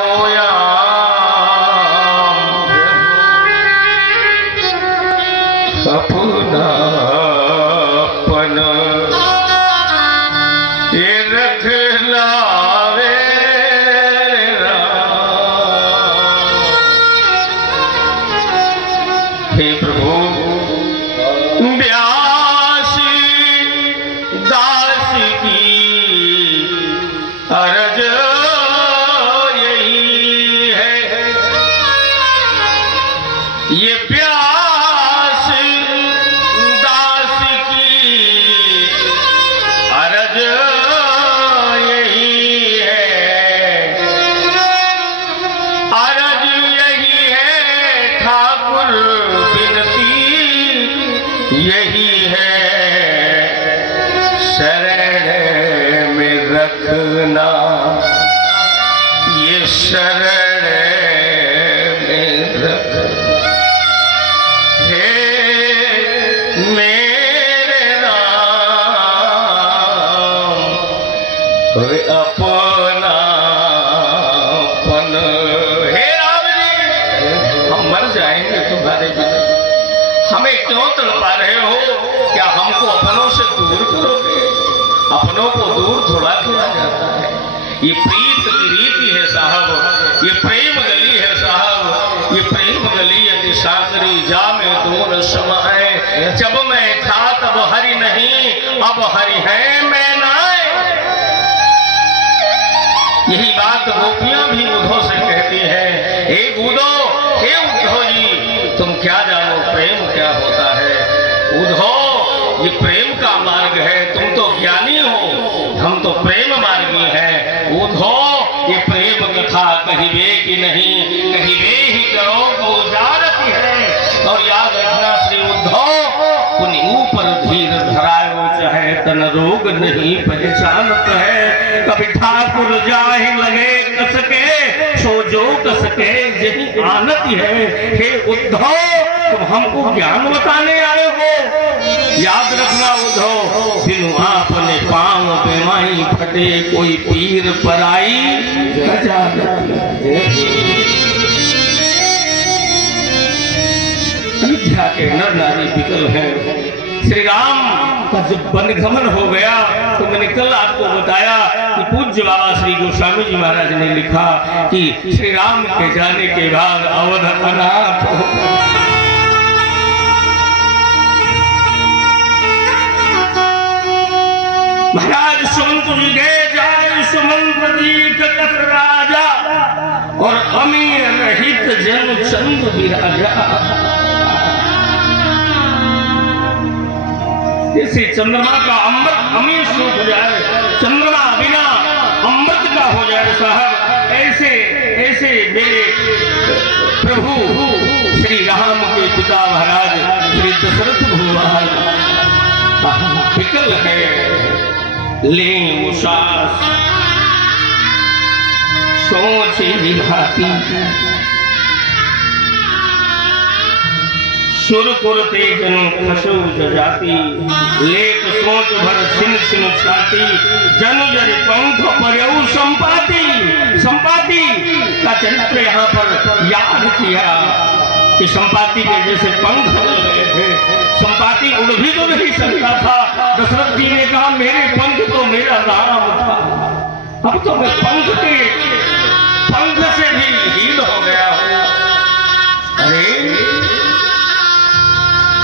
होया अपना अपन ये रख लावे हे प्रभु ब्यासी दास की अर्ज यही है ये प्यास दास की अर्ज यही है अर्ज यही है ठाकुर बिनती यही है शरण में रखना ये शरण में रखना हे मेरे राम कोई अपना अपन हे राम जी हम मर जाएंगे तुम्हारे बिना हमें क्यों तड़पा रहे हो क्या हमको अपनों से दूर करोगे अपनों को दूर थोड़ा किया जाता है ये प्रीत की रीति है साहब ये प्रेम गली है साहब ये प्रेम गली यदि साकरी जा में दूर समाए जब मैं था तब हरि नहीं अब हरि है मैं नाए यही बात गोपियां भी उद्धव से कहती हैं हे उद्धव जी तुम क्या जानो प्रेम क्या होता है उद्धव ये प्रेम का मार्ग है तुम तो ज्ञानी हो हम तो प्रेम मार्गी हैं उद्धव ये प्रेम कथा कहिबे की नहीं कहिबे ही करो को जारती है और याद रखना श्री उद्धव उन ऊपर धीर धरायो चाहे तन रोग नहीं पहचानत है कभी ठाकुर जाहि लगे कसके सो जो कसके यही आनती है हे उद्धव तुम हमको ज्ञान बताने आए हो याद रखना उद्धव बिनु आपने पांव बेमाई फटे कोई पीर पराई अयोध्या के नर नारी विकल है श्री राम का जब वनगमन हो गया तो मैंने कल आपको बताया कि पूज्य बाबा श्री गोस्वामी जी महाराज ने लिखा कि श्री राम के जाने के बाद अवध अनाथ हो महाराज सुमंत जी गए जाए सुमंत जी ककत राजा और अमीर रहित जन चंद विराजा जैसे चंद्रमा का अमृत अमीर सूख जाए चंद्रमा बिना अमृत का हो जाए साहब ऐसे ऐसे मेरे प्रभु श्री राम के पिता महाराज श्री दशरथ भगवान विकल है ले उसास सोचे विभाती सुर कुरते जन खसो जाती लेख सोच भर छिन छिन छाती जनु जर पंख पर्यऊ संपाति संपाति का चरित्र यहाँ पर याद किया कि संपाति के जैसे पंख लग गए थे संपाति उड़ भी तो नहीं सकता था दशरथ जी ने कहा मेरे पंख तो मेरा नाम था अब तो मैं पंख से भी हीन हो गया हूं अरे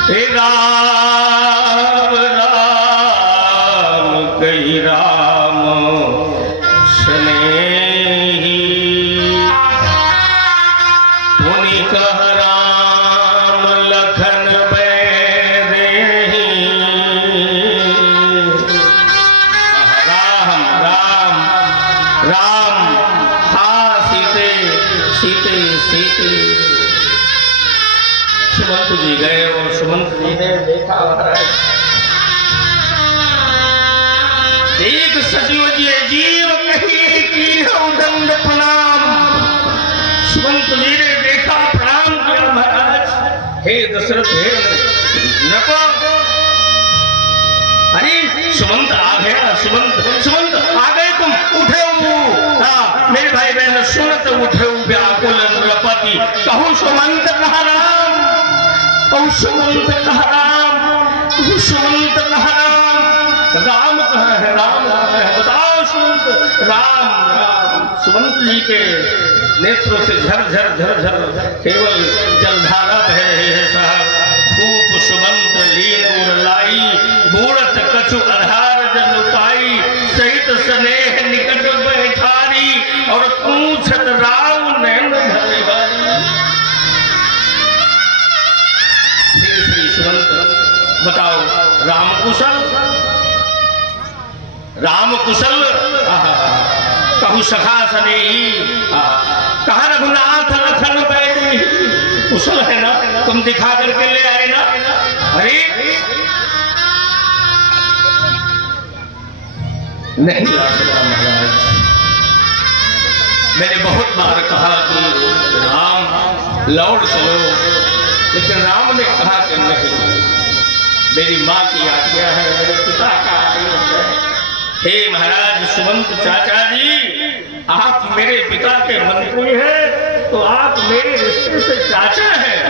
राम राम कई राम स्नेही पुनि कह राम लखन बैदेही राम राम राम हा सीते सीते सीते सुमंत जी गए और सुमंत जी ने देखा एक सजीव जी जीव कही की दंड प्रणाम सुमंत जी ने देखा प्रणाम किया महाराज हे दशरथ हे नको अरे सुमंत आ गया, सुमंत आ गए, तुम उठे मेरे भाई बहन सुनत उठे व्याकुल नृपति, कहूँ सुमंत कहा राम, कहूँ सुमंत कहा राम, कहूँ सुमंत कहा राम, राम कहाँ है, राम कहाँ है, बताओ सुमंत, राम राम। सुमंत जी के नेत्रों से झर केवल जलधारा बह रही है साहब। भूप सुमंत लीन उरलाई, बूढ़त कछु आधार जन पाई, सहित स्नेह निकट बैठारी, और पूछत राव नैन धरे बारी। श्री सुमंत बताओ राम कुशल, राम कुशल, कहु सखा सनेही, कहा रघुनाथ लखन बैठे, कुशल है ना, तुम दिखा करके ले आए ना। अरे नहीं ला सकता महाराज, मैंने बहुत बार कहा कि राम लौट चलो, लेकिन राम ने कहा कि नहीं, मेरी माँ की आज्ञा है, मेरे पिता का आदेश है। हे महाराज सुमंत चाचा जी, आप मेरे पिता के मंत्री हैं, तो आप मेरे रिश्ते से चाचा हैं,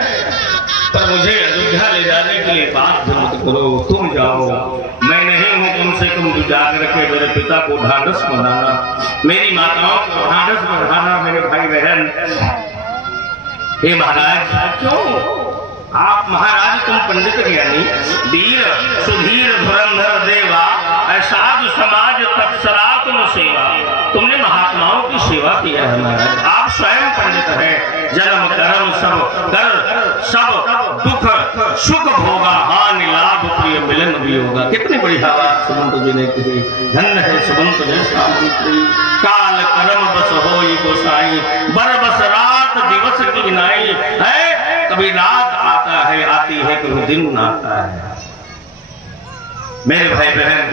पर मुझे अयोध्या ले जाने के लिए बात मत करो, तुम जाओ, मैं नहीं हूं, कम से कम तू जाकर के मेरे पिता को ढांढस बंधाना, मेरी माताओं को ढांढस बंधाना, मेरे भाई बहन। हे महाराज क्यों आप महाराज, तुम पंडित ज्ञानी वीर सुधीर धुरंधर देवा, साधु समाज तत्सरा तुम सेवा, तुमने महात्माओं की सेवा किया है महाराज, आप स्वयं पंडित है, जन्म कर्म सब कर सब दुख सुख भोगा, हानि लाभ प्रिय मिलन भी होगा। कितनी बड़ी हवा सुमंत जी ने कही, धन्य है सुमंत जैसा मंत्री, काल कर्म बस होई गोसाई, बर बस रात दिवस की नाई है, कभी रात आता है आती है, कभी दिन आता है। मेरे भाई बहन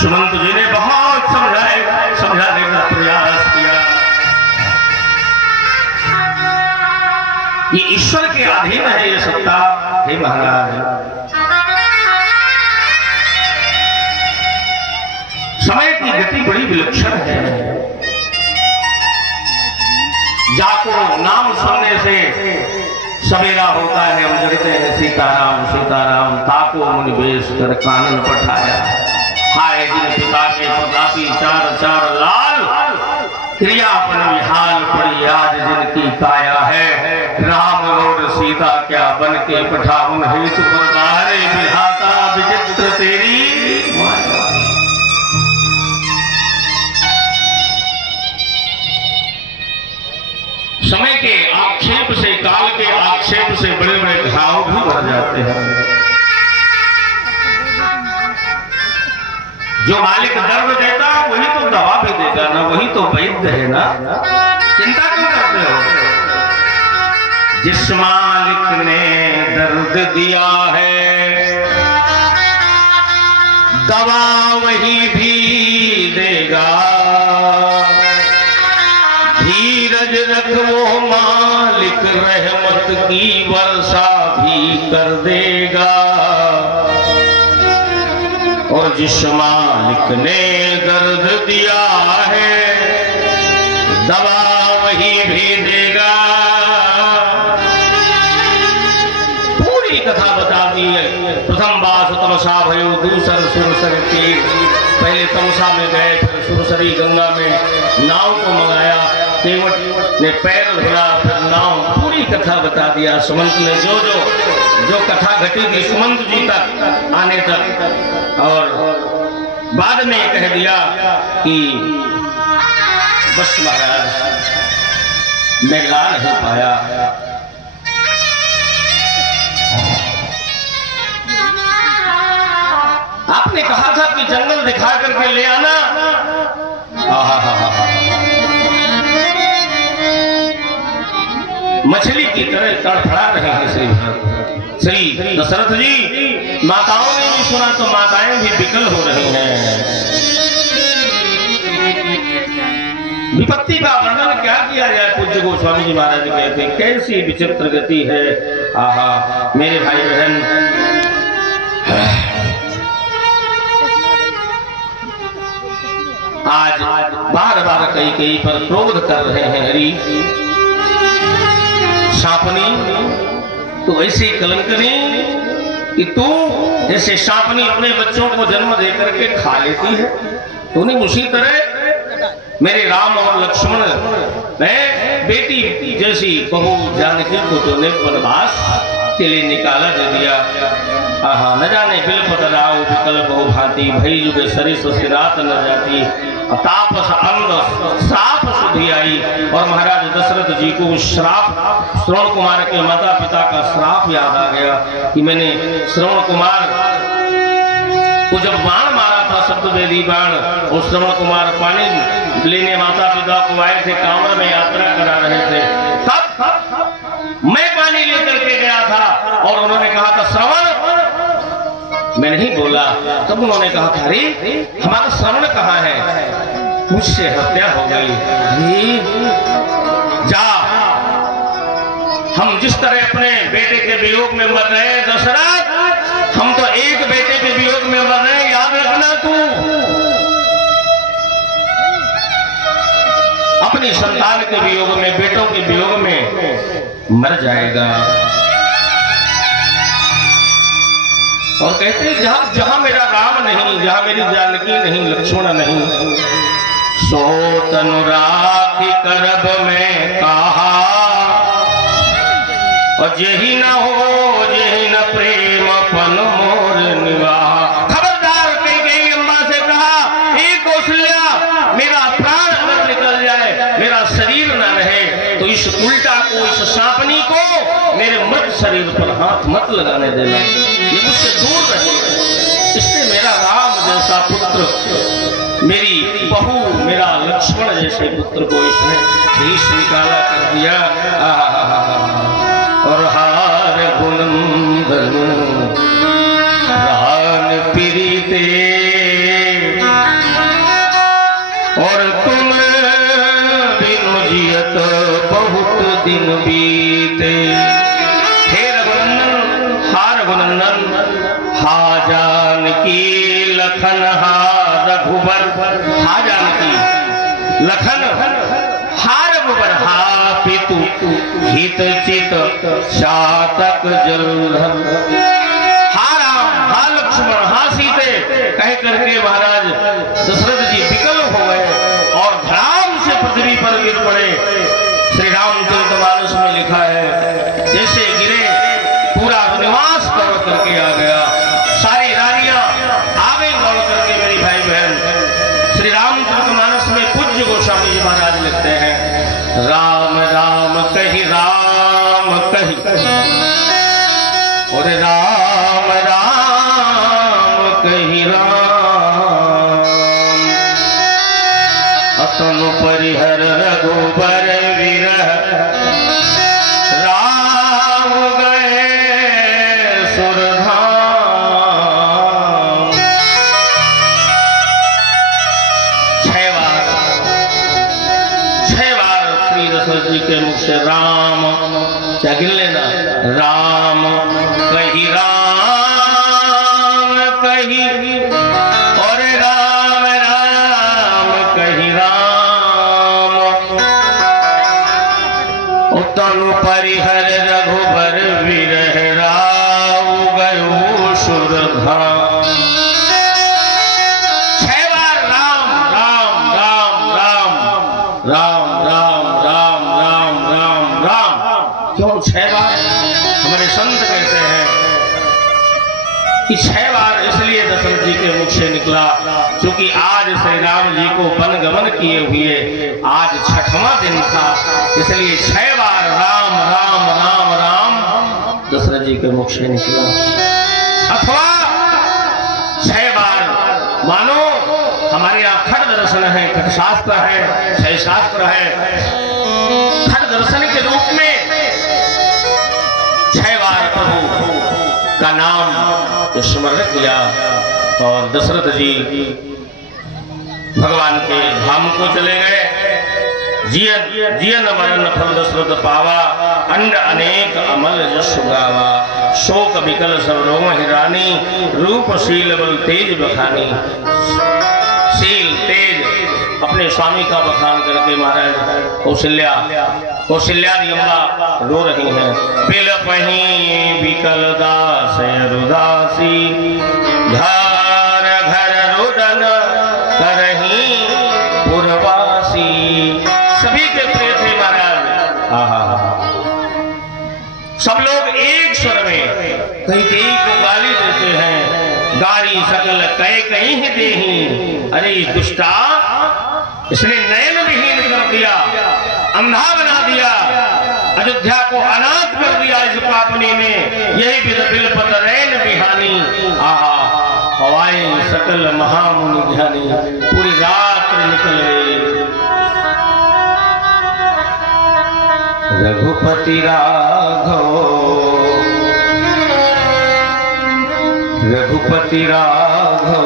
सुमंत जी ने बहुत समझाने का प्रयास किया, ये ईश्वर के अधीन है ये सत्ता। हे महाराज समय की गति बड़ी विलक्षण है, जाको नाम सुनने से सवेरा होता है, हम कहते हैं सीताराम सीताराम, ताको मुनि बेश कर कानन पठाया, हाय जिन पिता के प्रतापी चार चार लाल, क्रियापन विहाल पड़ी आज जिनकी काया है, राम और सीता क्या बन के पठावन हेतु प्रकारे विधाता विचित्र तेरी। समय के आक्षेप से, काल के आक्षेप से बड़े बड़े घाव भी भर जाते हैं। जो मालिक दर्द देता वही तो दवा भी देगा ना, वही तो वैद्य है ना, चिंता क्यों करते हो। जिस मालिक ने दर्द दिया है दवा वही भी देगा, धीरज रख वो मालिक रहमत की वर्षा भी कर देगा, और जिस मालिक ने दर्द दिया है दवा वही भी देगा। पूरी कथा बता दी है। प्रथम बास तमसा भयो दूसर सुरसर तीर, पहले तमसा में गए, फिर सुरसरी गंगा में नाव को मंगाया, केवट ने पैर धुला, फिर नाव, पूरी कथा बता दिया। सुमंत ने जो कथा घटी थी सुमंत जी तक आने तक, और बाद में कह दिया कि बस महाराज मैं ला नहीं पाया, आपने कहा था कि जंगल दिखा करके ले आना। मछली की तरह तड़फड़ा रहे हैं श्री दशरथ जी। माताओं ने भी सुना तो माताएं भी विकल हो रही हैं। विपत्ति का वर्णन क्या किया जाए। पूज्य गोस्वामी जी महाराज कहते हैं कैसी विचित्र गति है। आहा मेरे भाई बहन, आज बार बार कई पर क्रोध कर रहे हैं। हरि शापनी तो ऐसी कलंकनी कि तू जैसे शापनी अपने बच्चों को जन्म दे करके खा लेती है, तूने उसी तरह मेरे राम और लक्ष्मण मैं बेटी जैसी बहू जानकी को तूने वनवास के लिए निकाला दे दिया। आहा न जाने बिल पतराओ विकल बहु भांति भई जुगे सरिस सिरात न जाती तापस अंग श्राप सुधी आई। और महाराज दशरथ जी को श्राप श्रवण कुमार के माता पिता का श्राप याद आ गया कि मैंने श्रवण कुमार को जब बाण मारा था शब्दवेदी बाण, और श्रवण कुमार पानी लेने माता पिता को आए थे, कांवर में यात्रा करा रहे थे, तब मैं पानी लेकर के गया था और उन्होंने कहा था श्रवण, मैं नहीं बोला। तब उन्होंने कहा था अरे हमारा श्रवण कहाँ है, मुझसे हत्या हो गई। जा, हम जिस तरह अपने बेटे के वियोग में मर रहे हैं दशरथ, हम तो एक बेटे के वियोग में मर रहे हैं, याद रखना तू अपनी संतान के वियोग में, बेटों के वियोग में मर जाएगा। और कहते हैं जहां जहां मेरा राम नहीं, जहां मेरी जानकी नहीं, लक्ष्मण नहीं, सो तनु राखी करब में कहा, और यही न हो यही न प्रेम पन मोर निवाह। खबरदार कई अम्मा से कहा, एक कौशल्या मेरा प्राण अगर निकल जाए, मेरा शरीर न रहे, तो इस उल्टा को, इस शापनी को मेरे मृत शरीर पर हाथ मत लगाने देना, ये मुझसे दूर रहे। इसने मेरा राम जैसा पुत्र, मेरी बहू, मेरा लक्ष्मण जैसे पुत्र को इसने भीष निकाला कर दिया। और हार गुनंदन रान पीरीते, और तुम बिनु जियत बहुत दिन बीते। हे रघुनंदन, हार गुनंदन, हा जानकी लखन, हा रघुबर, हा जानकी लखन, हा रघुबर, हा पितु हित चित शातक जलधर। हा राम, हा लक्ष्मण, हा सीते कह करके महाराज दशरथ जी विकल हो गए और धड़ाम से पृथ्वी पर गिर पड़े। श्री रामचरितमानस में लिखा है जैसे गिरे पूरा निवास दौड़ करके आ गया, सारी रानियां आगे दौड़ करके मेरी भाई बहन। श्री रामचरितमानस में पूज्य गोस्वामी जी महाराज लिखते हैं, राम राम कही राम कही, और राम राम कही राम, अतनु परिहर रघुबर विरह, राम गए सुरधाम। छह बार श्री दशरथ जी के मुख से राम, क्या गिन लेना, राम कही राम कही, और राम राम कही राम, तनु परिहर रघुबर विरह, राव गयो सुरधाम। छह बार राम राम राम राम राम राम राम राम राम राम। क्यों छह बार? हमारे संत कहते हैं कि छह बार इसलिए दशरथ जी के मुख से निकला क्योंकि आज श्री राम जी को वन गमन किए हुए आज छठवां दिन था, इसलिए छह बार राम राम राम राम दशरथ जी के मुख से निकला। अथवा छह बार मानो हमारे यहाँ खट दर्शन है, खट शास्त्र है, छह शास्त्र है, खट दर्शन के रूप में छह बार प्रभु का नाम स्मरण किया। और दशरथ जी भगवान के धाम को चले गए। जियन मरण फल दशरथ पावा, अंड अनेक अमल जस गावा, शोक विकल सब रोम हिरानी, रूपशील बल तेज बखानी। शील तेज अपने स्वामी का बखान करके महाराज कौशल्या अम्बा रो रही हैं। बिल पही बिकल दास रुदासी घर घर रुदन करही पुरवासी। सभी के प्रिय थे महाराज। सब लोग एक स्वर में कहीं को गाली देते हैं, गारी सकल कहीं देही। अरे इस दुष्टा, इसने नयन विहीन कर दिया, अंधा बना दिया, अयोध्या को अनाथ कर दिया इस पापनी में। यही बिलपत रैन बिहानी। आहा हवाएं सकल महामुनि ध्यानी। पूरी रात निकल गई। रघुपति राघव रघुपति राघव।